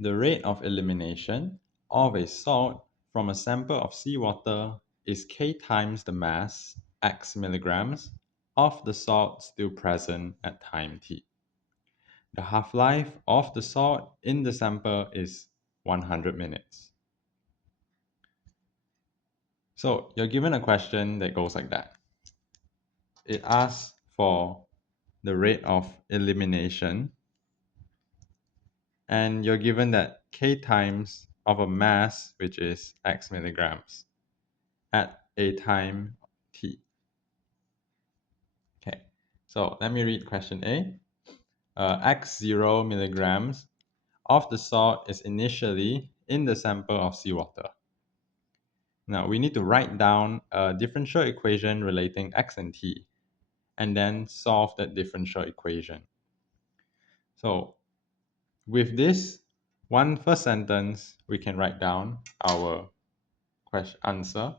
The rate of elimination of a salt from a sample of seawater is K times the mass, X milligrams, of the salt still present at time t. The half-life of the salt in the sample is 100 minutes. So you're given a question that goes like that. It asks for the rate of elimination, and you're given that K times of a mass, which is X milligrams, at a time t. Okay, so let me read question A. X0 milligrams of the salt is initially in the sample of seawater. Now we need to write down a differential equation relating x and t, and then solve that differential equation. So with this one first sentence, we can write down our answer.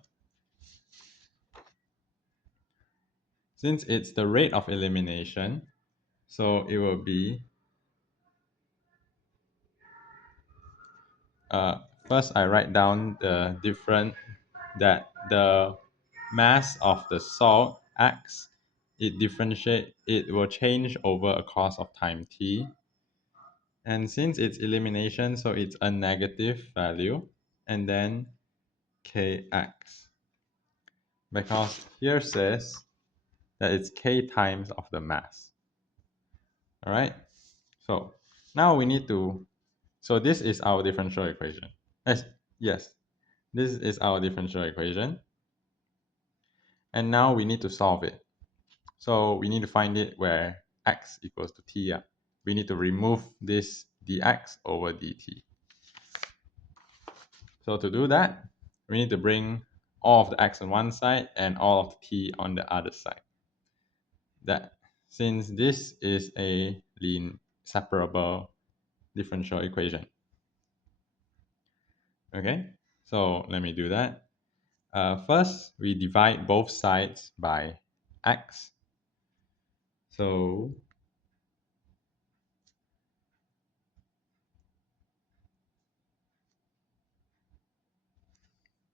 Since it's the rate of elimination, so it will be first I write down the mass of the salt x, it will change over a course of time t. And since it's elimination, so it's a negative value, and then kx. Because here says that it's k times of the mass. All right. So now we need to, so this is our differential equation. Yes, this is our differential equation. And now we need to solve it. So we need to find it where x equals to t. Yeah. We need to remove this dx over dt. So to do that, we need to bring all of the x on one side and all of the t on the other side. That since this is a separable differential equation. Okay, so let me do that. First, we divide both sides by x. So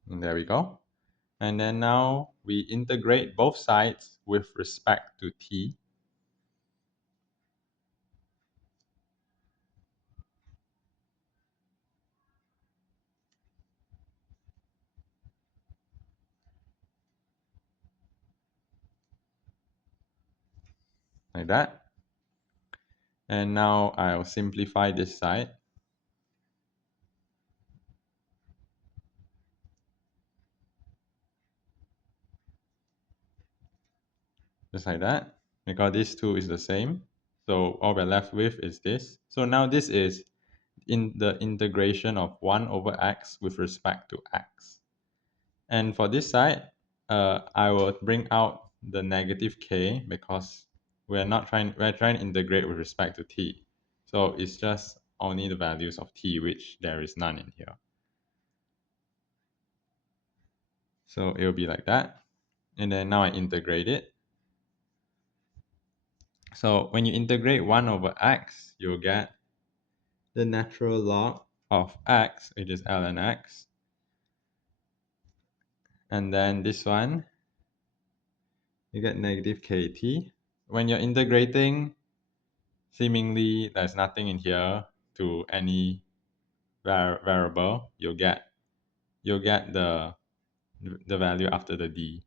there we go. And then now we integrate both sides with respect to t. Like that. And now I'll simplify this side. Just like that. Because these two is the same. So all we're left with is this. So now this is in the integration of 1 over x with respect to x. And for this side, I will bring out the negative k because we're trying to integrate with respect to t. So it's just only the values of t, which there is none in here. So it will be like that. And then now I integrate it. So when you integrate 1 over x, you'll get the natural log of x, which is ln x. And then this one, you get negative kt. When you're integrating, seemingly there's nothing in here to any variable. You'll get the value after the d.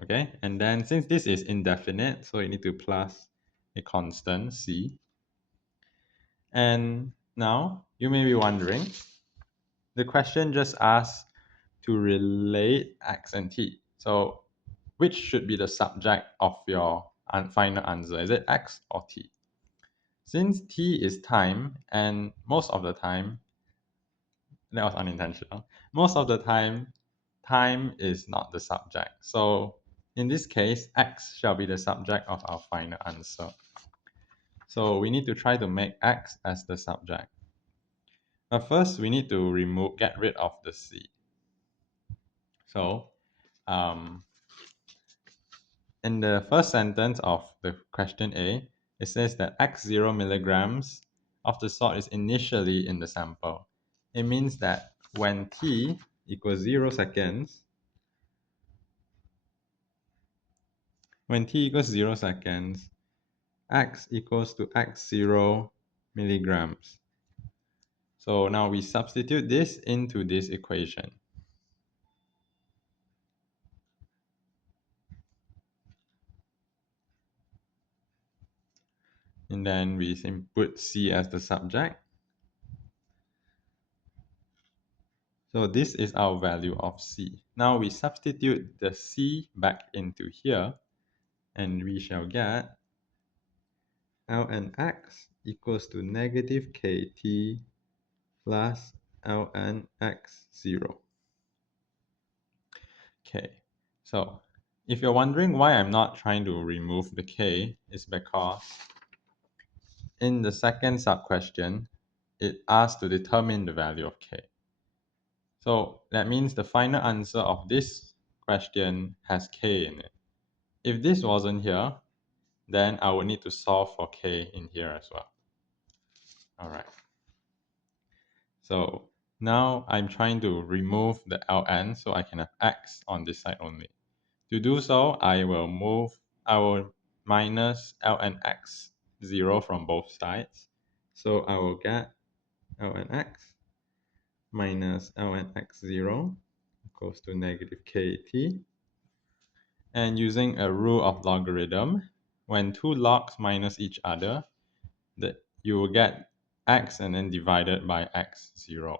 Okay, and then since this is indefinite, so you need to plus a constant c. And now you may be wondering, the question just asks to relate x and t. So which should be the subject of your final answer? Is it x or t? Since t is time, and most of the time, that was unintentional, most of the time is not the subject. So in this case, x shall be the subject of our final answer. So we need to try to make x as the subject. But first, we need to get rid of the c. So in the first sentence of the question A, it says that x0 milligrams of the salt is initially in the sample, it means that when t equals 0 seconds, x equals to x0 milligrams. So now we substitute this into this equation. And then we put C as the subject. So this is our value of C. Now we substitute the C back into here, and we shall get ln x equals to negative kt plus ln x0. Okay, so if you're wondering why I'm not trying to remove the k, it's because in the second sub-question, it asks to determine the value of k. So that means the final answer of this question has k in it. If this wasn't here, then I would need to solve for k in here as well. Alright. So now I'm trying to remove the ln so I can have x on this side only. To do so, I will minus ln x0 from both sides. So I will get ln x minus ln x0 equals to negative kt. And using a rule of logarithm, when two logs minus each other, you will get x and then divided by x0.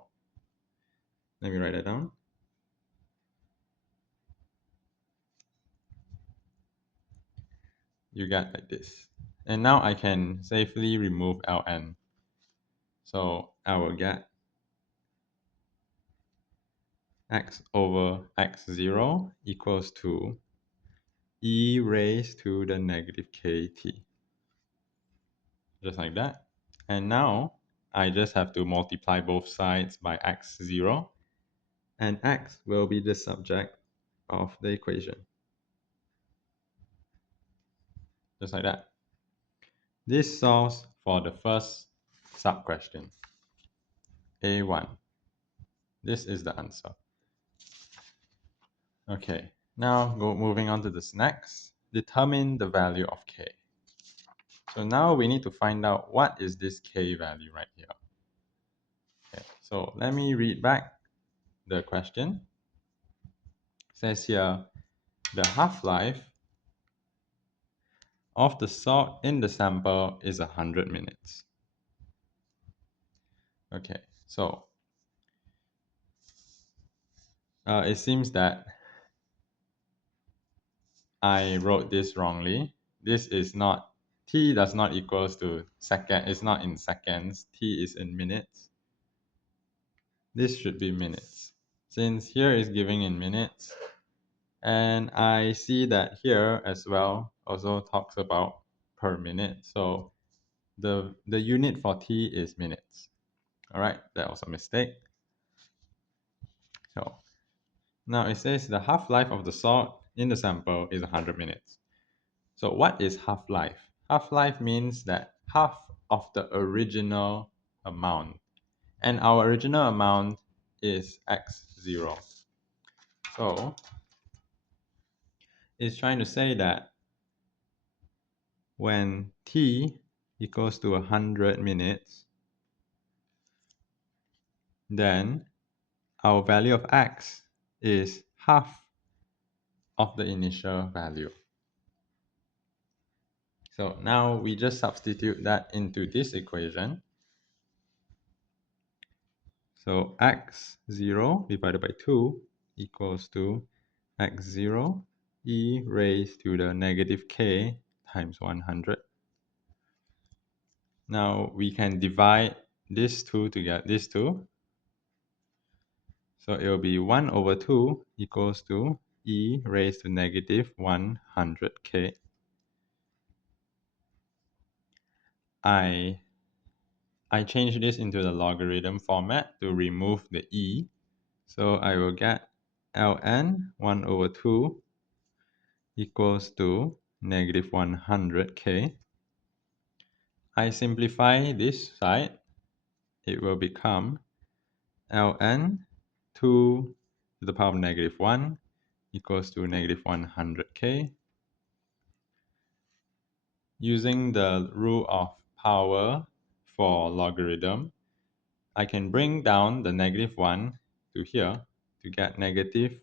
Let me write that down. You get like this. And now I can safely remove ln. So I will get x over x0 equals to e raised to the negative kt. Just like that. And now I just have to multiply both sides by x0, and x will be the subject of the equation. Just like that. This solves for the first sub-question, A1. This is the answer. Okay, now moving on to this next. Determine the value of k. So now we need to find out what is this k value right here. Okay, so let me read back the question. It says here, the half-life of the salt in the sample is 100 minutes. Okay, so it seems that I wrote this wrongly. This is not, t does not equals to second, it's not in seconds, t is in minutes. This should be minutes. Since here is giving in minutes, and I see that here as well also talks about per minute. So the unit for t is minutes. All right, that was a mistake. So now it says the half-life of the salt in the sample is 100 minutes. So what is half-life? Half-life means that half of the original amount. And our original amount is x0. So it's trying to say that when t equals to 100 minutes, then our value of x is half of the initial value. So now we just substitute that into this equation. So x0 divided by 2 equals to x0 e raised to the negative k times 100. Now we can divide this 2 to get this 2. So it will be 1 over 2 equals to e raised to negative 100k. I change this into the logarithm format to remove the e. So I will get ln 1 over 2 equals to negative 100k. I simplify this side, it will become ln 2 to the power of negative 1 equals to negative 100k. Using the rule of power for logarithm, I can bring down the negative 1 to here to get negative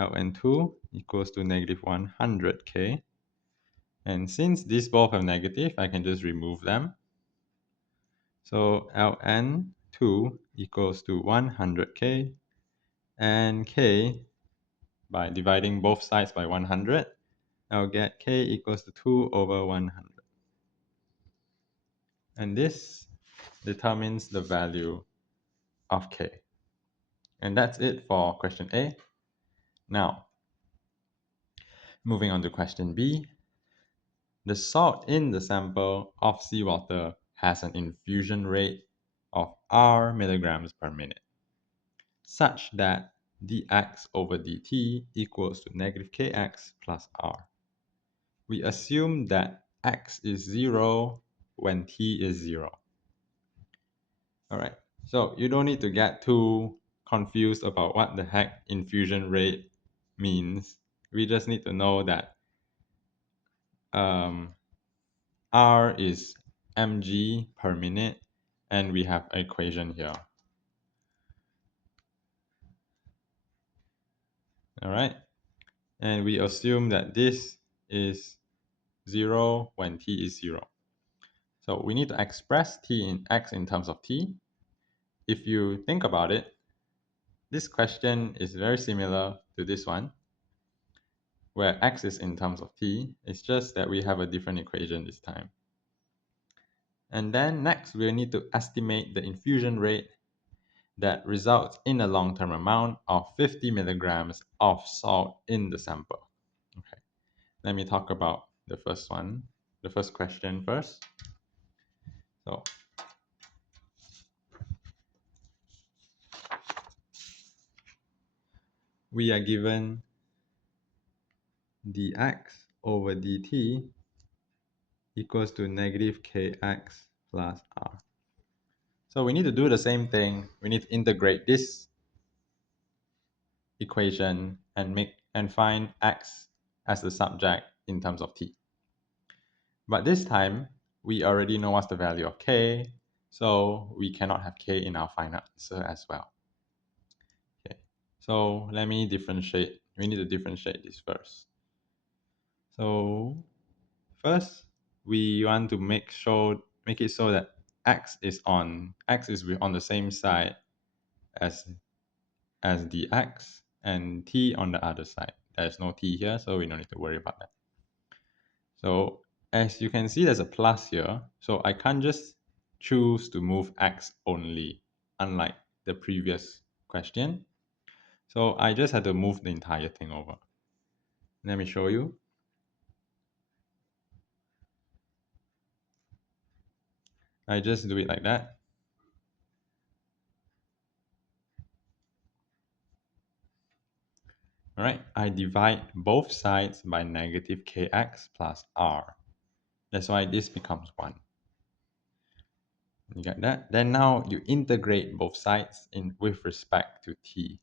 ln 2 equals to negative 100k. And since these both have negative, I can just remove them. So ln 2 equals to 100k, and k, by dividing both sides by 100, I'll get k equals to 2 over 100. And this determines the value of k. And that's it for question A. Now, moving on to question B. The salt in the sample of seawater has an infusion rate of R milligrams per minute, such that dx over dt equals to negative kx plus R. We assume that x is 0 when t is 0. Alright, so you don't need to get too confused about what the heck infusion rate means. We just need to know that R is mg per minute, and we have an equation here. Alright, and we assume that this is 0 when t is 0. So we need to express x in terms of t. If you think about it, this question is very similar to this one, where x is in terms of t. It's just that we have a different equation this time. And then next, we'll need to estimate the infusion rate that results in a long-term amount of 50 milligrams of salt in the sample. Okay, let me talk about the first one, the first question first. So we are given dx over dt equals to negative kx plus r. So we need to do the same thing. We need to integrate this equation and find x as the subject in terms of t. But this time, we already know what's the value of k, so we cannot have k in our final answer as well. Okay, so let me differentiate. We need to differentiate this first. So first, we want to make it so that x is on the same side as dx, and t on the other side. There's no t here, so we don't need to worry about that. So as you can see, there's a plus here, so I can't just choose to move x only, unlike the previous question. So I just had to move the entire thing over. Let me show you. I just do it like that. Alright, I divide both sides by negative kx plus r. That's why this becomes 1. You get that? Then now you integrate both sides with respect to t.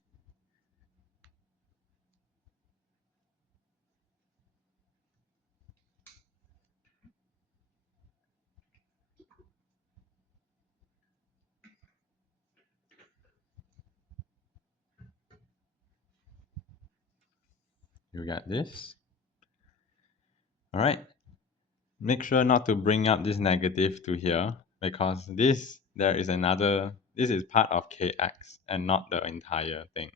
You get this? Alright, make sure not to bring up this negative to here, because this is part of kx and not the entire thing.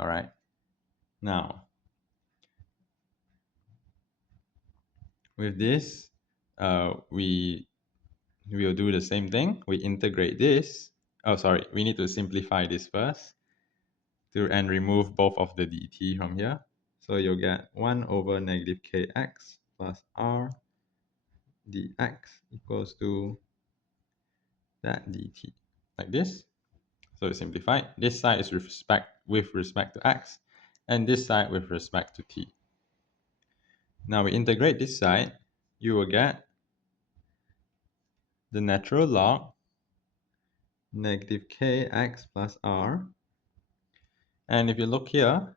Alright, now with this, we will do the same thing. We integrate this. We need to simplify this first and remove both of the dt from here. So you'll get 1 over negative kx plus r dx equals to that dt, like this. So it's simplified. This side is with respect to x, and this side with respect to t. Now we integrate this side, you will get the natural log negative kx plus r. And if you look here,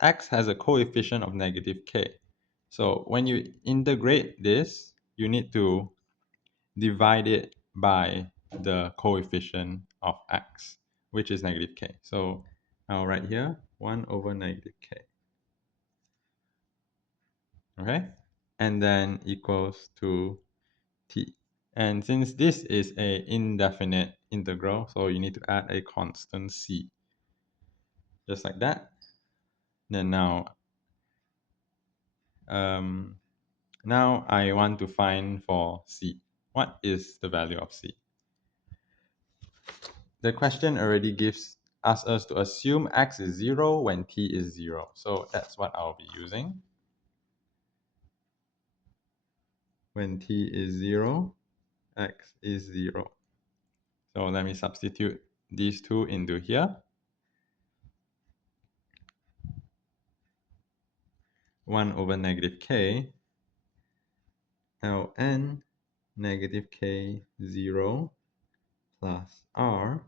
x has a coefficient of negative k. So when you integrate this, you need to divide it by the coefficient of x, which is negative k. So I'll write here 1 over negative k. Okay? And then equals to t. And since this is a indefinite integral, so you need to add a constant c. Just like that. Then um, now I want to find for c. What is the value of c? The question already asks us to assume x is 0 when t is 0. So that's what I'll be using. When t is 0, x is 0. So let me substitute these two into here. 1 over negative k ln negative k 0 plus r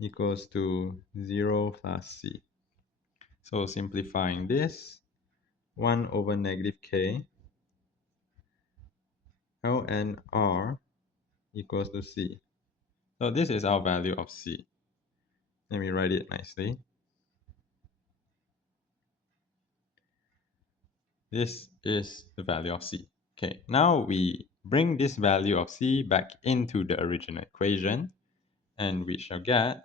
equals to 0 plus c. So simplifying this, 1 over negative k ln r equals to c. So this is our value of c. Let me write it nicely. This is the value of c. Okay, now we bring this value of c back into the original equation, and we shall get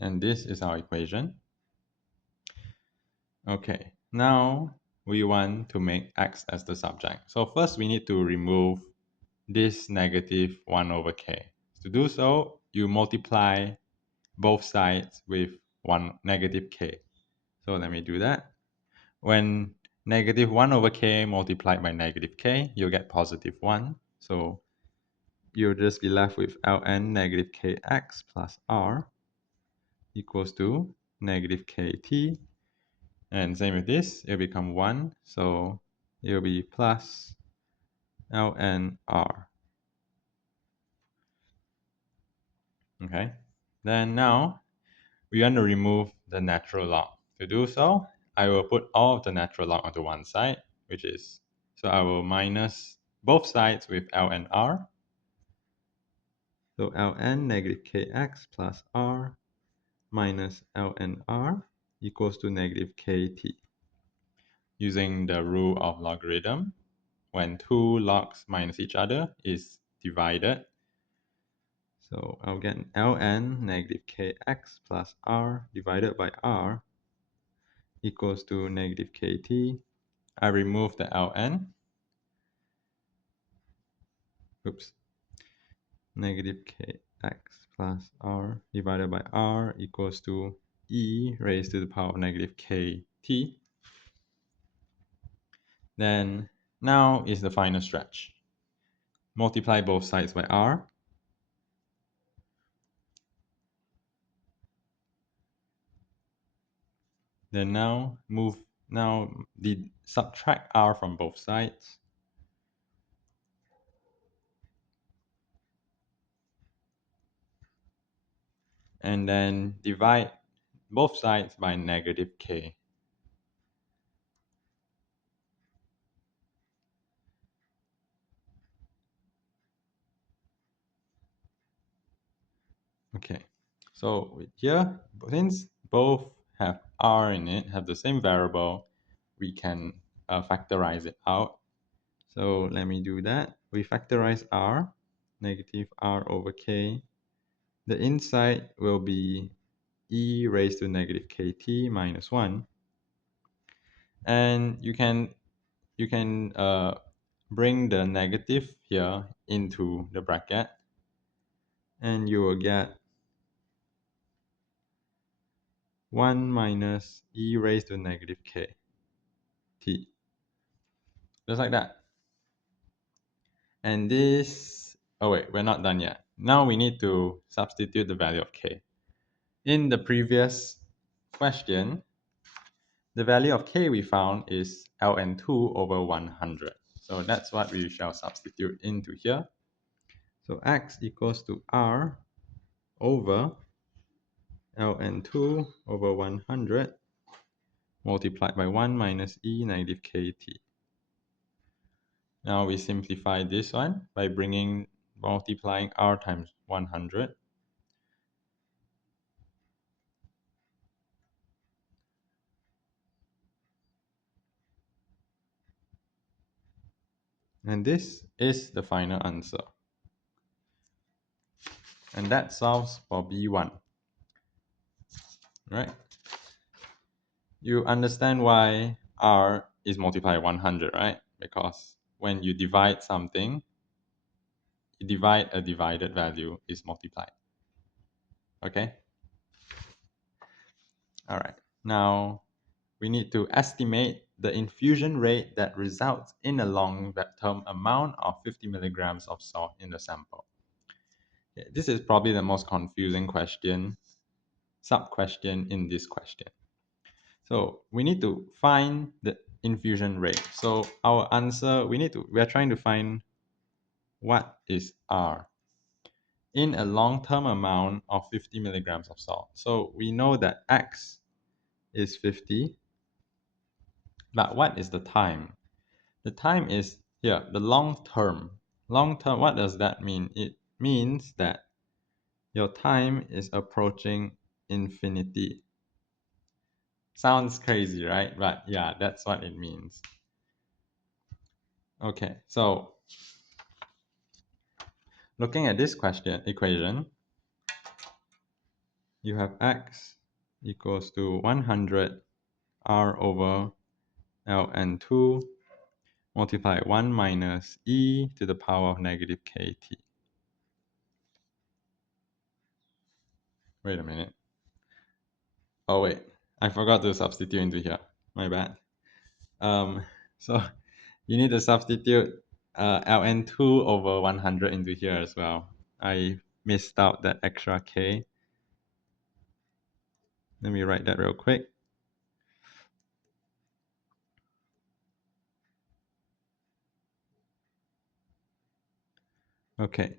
and this is our equation. Okay, now we want to make x as the subject. So first we need to remove this negative 1 over k. To do so, you multiply both sides with negative k. So let me do that. When negative 1 over k multiplied by negative k, you'll get positive 1. So you'll just be left with ln negative kx plus r equals to negative kt. And same with this, it'll become 1. So it'll be plus ln r. Okay. Then now we want to remove the natural log. To do so, I will put all of the natural log onto one side, which is, so I will minus both sides with ln r. So ln negative kx plus r minus ln r equals to negative kt. Using the rule of logarithm, when two logs minus each other is divided. So I'll get ln negative kx plus r divided by r equals to negative kt. I remove the ln. Oops. Negative kx plus r divided by r equals to e raised to the power of negative kt. Then now is the final stretch. Multiply both sides by r. Then now subtract r from both sides. And then divide both sides by negative k. Okay, so here, since both have r in it, have the same variable, we can factorize it out. So let me do that. We factorize r, negative r over k. The inside will be e raised to negative kt minus 1. And you can bring the negative here into the bracket, and you will get 1 minus e raised to negative k t. Just like that. And this, oh wait, we're not done yet. Now we need to substitute the value of k. In the previous question, the value of k we found is ln2 over 100. So that's what we shall substitute into here. So x equals to r over ln2 over 100 multiplied by 1 minus e negative kt. Now we simplify this one by multiplying r times 100. And this is the final answer. And that solves for B1. Right? You understand why r is multiplied by 100, right? Because when you divide something, you divide a divided value is multiplied. Okay? All right. Now we need to estimate the infusion rate that results in a long-term amount of 50 milligrams of salt in the sample. Okay, this is probably the most confusing question, sub-question in this question. So we need to find the infusion rate. So our answer, we are trying to find what is R in a long-term amount of 50 milligrams of salt. So we know that X is 50, but what is the time? The time is here, the long term. Long term, what does that mean? It means that your time is approaching infinity. Sounds crazy, right? But yeah, that's what it means. Okay, so looking at this equation, you have x equals to 100 r over ln2 multiply 1 minus e to the power of negative kt. Wait a minute. Oh wait, I forgot to substitute into here. My bad. So you need to substitute ln2 over 100 into here as well. I missed out that extra k. Let me write that real quick. Okay,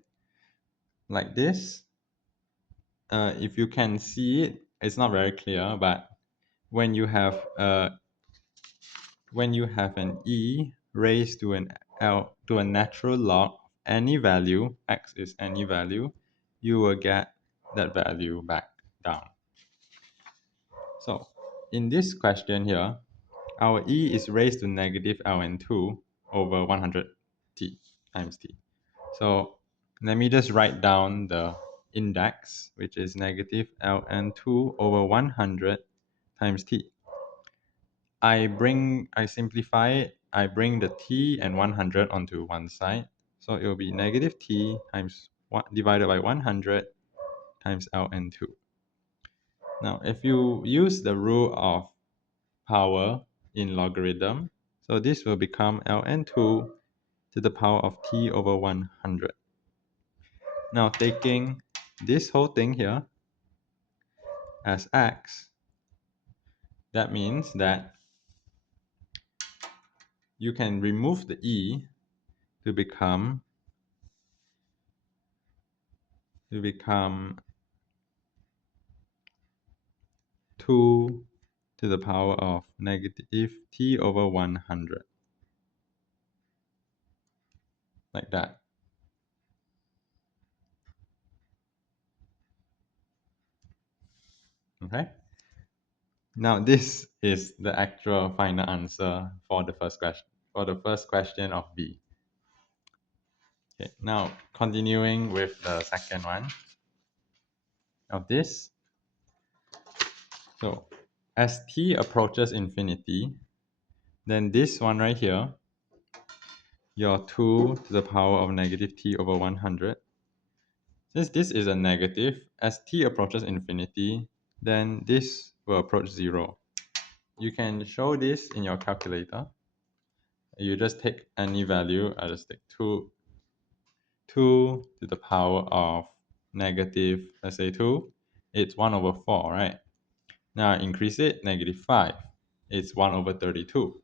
like this. If you can see it, it's not very clear, but when you have an e raised to an l to a natural log of any value, x is any value, you will get that value back down. So in this question here, our e is raised to negative ln2 over 100t times t. So let me just write down the index, which is negative ln2 over 100 times t. I simplify it, I bring the t and 100 onto one side. So it will be negative t times 1 divided by 100 times ln2. Now, if you use the rule of power in logarithm, so this will become ln2 to the power of t over 100. Now, taking this whole thing here as x, that means that you can remove the e to become 2 to the power of negative t over 100. Like that. Okay? Now this is the actual final answer for the first question of B. Okay, now continuing with the second one of this. So as t approaches infinity, then this one right here, your 2 to the power of negative t over 100. Since this is a negative, as t approaches infinity, then this will approach 0. You can show this in your calculator. You just take any value. I'll just take 2 to the power of negative, let's say 2. It's 1 over 4, right? Now I increase it, negative 5. It's 1 over 32.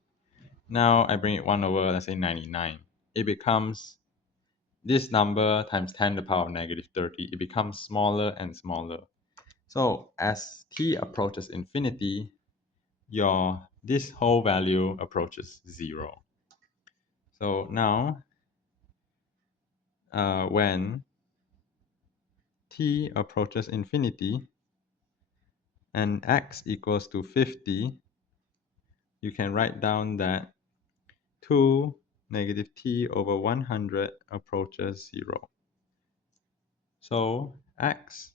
Now I bring it 1 over, let's say 99. It becomes this number times 10 to the power of negative 30. It becomes smaller and smaller. So as t approaches infinity, this whole value approaches 0. So now when t approaches infinity and x equals to 50, you can write down that 2 negative t over 100 approaches 0. So x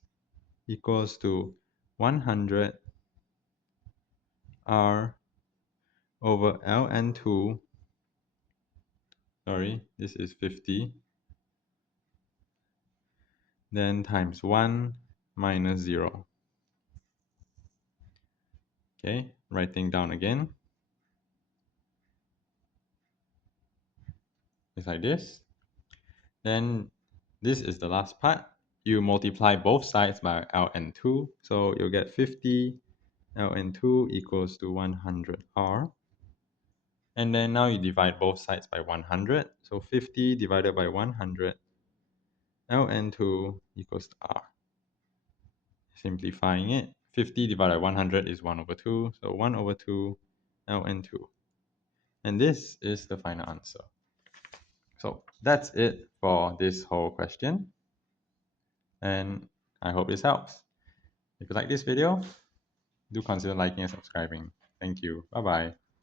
equals to 100 r over ln2, sorry, this is 50, then times 1 minus 0. Okay, writing down again. It's like this. Then this is the last part. You multiply both sides by ln2, so you'll get 50 ln2 equals to 100r. And then now you divide both sides by 100, so 50 divided by 100, ln2 equals to r. Simplifying it, 50 divided by 100 is 1 over 2, so 1 over 2 ln2. And this is the final answer. So that's it for this whole question. And I hope this helps. If you like this video, do consider liking and subscribing. Thank you. Bye-bye.